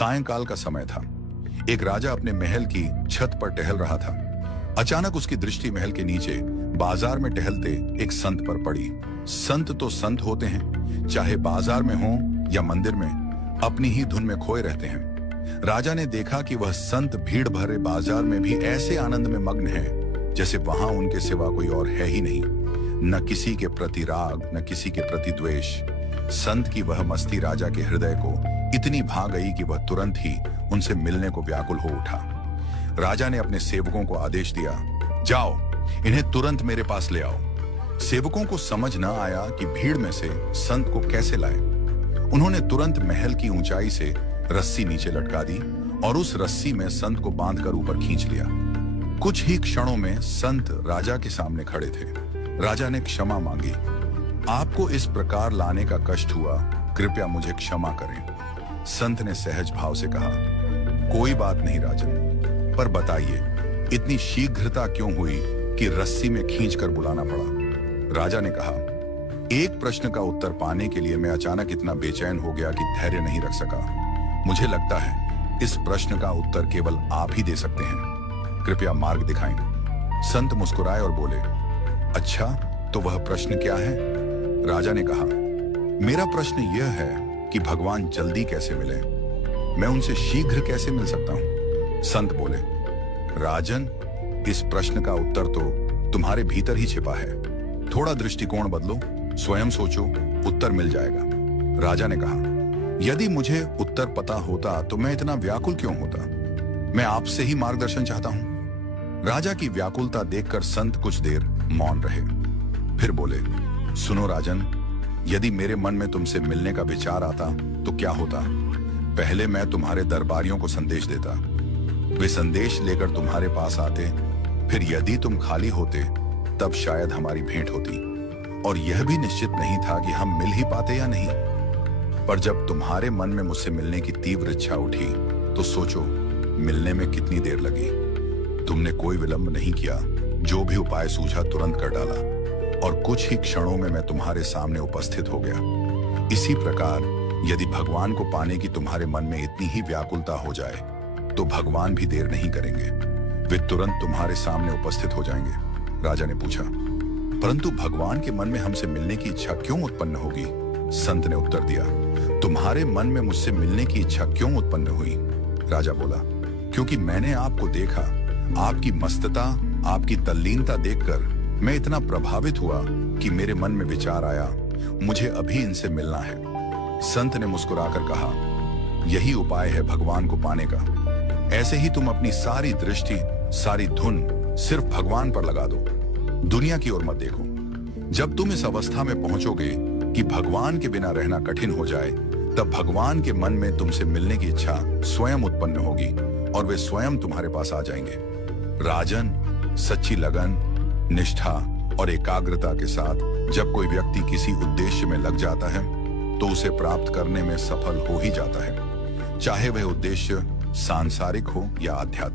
सायंकाल का समय था। एक राजा अपने महल की छत पर टहल रहा था। अचानक उसकी दृष्टि महल के नीचे बाजार में टहलते एक संत पर पड़ी। संत तो संत होते हैं, चाहे बाजार में हो या मंदिर में, अपनी ही धुन में खोए रहते हैं। राजा ने देखा कि वह संत भीड़ भरे बाजार में भी ऐसे आनंद में मग्न है जैसे वहां उनके सिवा कोई और है ही नहीं। न किसी के प्रति राग, न किसी के प्रति द्वेष। संत की वह मस्ती राजा के हृदय को इतनी भा गई कि वह तुरंत ही उनसे मिलने को व्याकुल हो उठा। राजा ने अपने सेवकों को आदेश दिया, जाओ, इन्हें तुरंत मेरे पास ले आओ। सेवकों को समझ न आया कि भीड़ में से संत को कैसे लाए। उन्होंने तुरंत महल की ऊंचाई से रस्सी नीचे लटका दी और उस रस्सी में संत को बांधकर ऊपर खींच लिया। कुछ ही क्षणों में संत राजा के सामने खड़े थे। राजा ने क्षमा मांगी। आपको इस प्रकार लाने का कष्ट हुआ, कृपया मुझे क्षमा करें। संत ने सहज भाव से कहा, कोई बात नहीं राजन, पर बताइए इतनी शीघ्रता क्यों हुई कि रस्सी में खींचकर बुलाना पड़ा। राजा ने कहा, एक प्रश्न का उत्तर पाने के लिए मैं अचानक इतना बेचैन हो गया कि धैर्य नहीं रख सका। मुझे लगता है इस प्रश्न का उत्तर केवल आप ही दे सकते हैं, कृपया मार्ग दिखाएं। संत मुस्कुराए और बोले, अच्छा, तो वह प्रश्न क्या है? राजा ने कहा, मेरा प्रश्न यह है कि भगवान जल्दी कैसे मिले, मैं उनसे शीघ्र कैसे मिल सकता हूं? संत बोले, राजन, इस प्रश्न का उत्तर तो तुम्हारे भीतर ही छिपा है। थोड़ा दृष्टिकोण बदलो, स्वयं सोचो, उत्तर मिल जाएगा। राजा ने कहा, यदि मुझे उत्तर पता होता तो मैं इतना व्याकुल क्यों होता? मैं आपसे ही मार्गदर्शन चाहता हूं। राजा की व्याकुलता देखकर संत कुछ देर मौन रहे, फिर बोले, सुनो राजन, यदि मेरे मन में तुमसे मिलने का विचार आता तो क्या होता? पहले मैं तुम्हारे दरबारियों को संदेश देता, वे संदेश लेकर तुम्हारे पास आते, फिर यदि तुम खाली होते तब शायद हमारी भेंट होती, और यह भी निश्चित नहीं था कि हम मिल ही पाते या नहीं। पर जब तुम्हारे मन में मुझसे मिलने की तीव्र इच्छा उठी तो सोचो, मिलने में कितनी देर लगी। तुमने कोई विलंब नहीं किया, जो भी उपाय सूझा तुरंत कर डाला, और कुछ ही क्षणों में मैं तुम्हारे सामने उपस्थित हो गया। इसी प्रकार यदि भगवान को पाने की तुम्हारे मन में इतनी ही व्याकुलता हो जाए तो भगवान भी देर नहीं करेंगे, वे तुरंत तुम्हारे सामने उपस्थित हो जाएंगे। राजा ने पूछा, परंतु भगवान के मन में हमसे मिलने की इच्छा क्यों उत्पन्न होगी? संत ने उत्तर दिया, तुम्हारे मन में मुझसे मिलने की इच्छा क्यों उत्पन्न हुई? राजा बोला, क्योंकि मैंने आपको देखा, आपकी मस्तता, आपकी तल्लीनता देखकर मैं इतना प्रभावित हुआ कि मेरे मन में विचार आया, मुझे अभी इनसे मिलना है। संत ने मुस्कुराकर कहा, यही उपाय है भगवान को पाने का। ऐसे ही तुम अपनी सारी दृष्टि, सारी धुन सिर्फ भगवान पर लगा दो, दुनिया की ओर मत देखो। जब तुम इस अवस्था में पहुंचोगे कि भगवान के बिना रहना कठिन हो जाए, तब भगवान के मन में तुमसे मिलने की इच्छा स्वयं उत्पन्न होगी और वे स्वयं तुम्हारे पास आ जाएंगे। राजन, सच्ची लगन, निष्ठा और एकाग्रता के साथ जब कोई व्यक्ति किसी उद्देश्य में लग जाता है तो उसे प्राप्त करने में सफल हो ही जाता है, चाहे वह उद्देश्य सांसारिक हो या आध्यात्मिक।